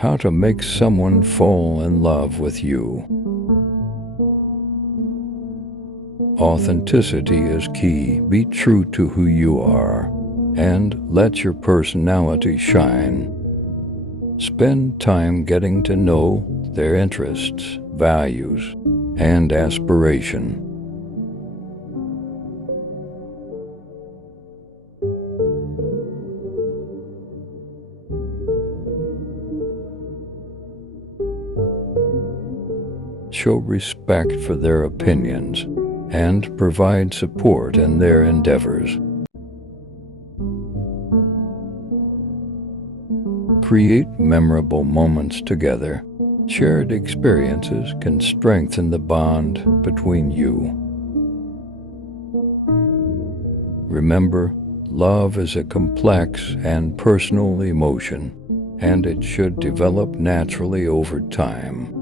How to make someone fall in love with you. Authenticity is key. Be true to who you are and let your personality shine. Spend time getting to know their interests, values, and aspiration. Show respect for their opinions and provide support in their endeavors. Create memorable moments together. Shared experiences can strengthen the bond between you. Remember, love is a complex and personal emotion, and it should develop naturally over time.